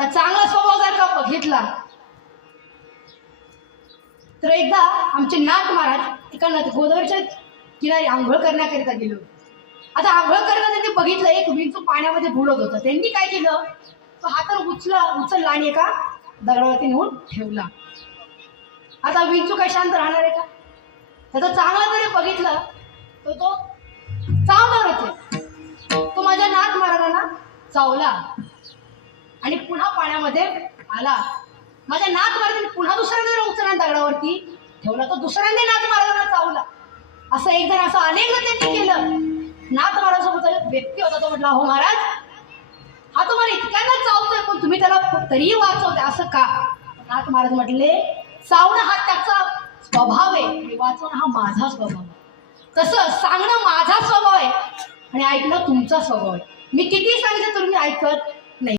तर चांगला स्वभाव जर का बघितला तर एकदा आमचे नाथ महाराज एका गोदावरीच्या किनारी आंघोळ करण्याकरिता गेलो. आता आंघोळ करताना त्यांनी बघितलं एक विंचू पाण्यामध्ये बुडत होता. त्यांनी काय केलं, तो हातात उचलला आणि एका दगडावरती नेऊन ठेवला. आता विंचू काय शांत राहणार आहे का? त्याचा चांगला जरी बघितलं तर तो चावणार होते. तो माझ्या नाथ महाराजांना चावला आणि पुन्हा पाण्यामध्ये आला. माझ्या नाथ महाराजांनी पुन्हा दुसऱ्यांदा उचलला दगडावरती ठेवला. तो दुसऱ्यांदा नाथ महाराजांना चावला. असं एकदा असं अनेकदा त्यांनी केलं. नाथ महाराजांसोबत एक व्यक्ती होता. तो म्हटला, हो महाराज, हा तुम्हाला इतक्यांदा चावतोय पण तुम्ही त्याला तरीही वाचवते असं का? नाथ महाराज म्हटले, चावणं हा त्याचा स्वभाव आहे आणि वाचवणं हा माझा स्वभाव आहे. तसं सांगणं माझा स्वभाव आहे आणि ऐकणं तुमचा स्वभाव आहे. मी किती सांगितलं तर तुम्ही ऐकत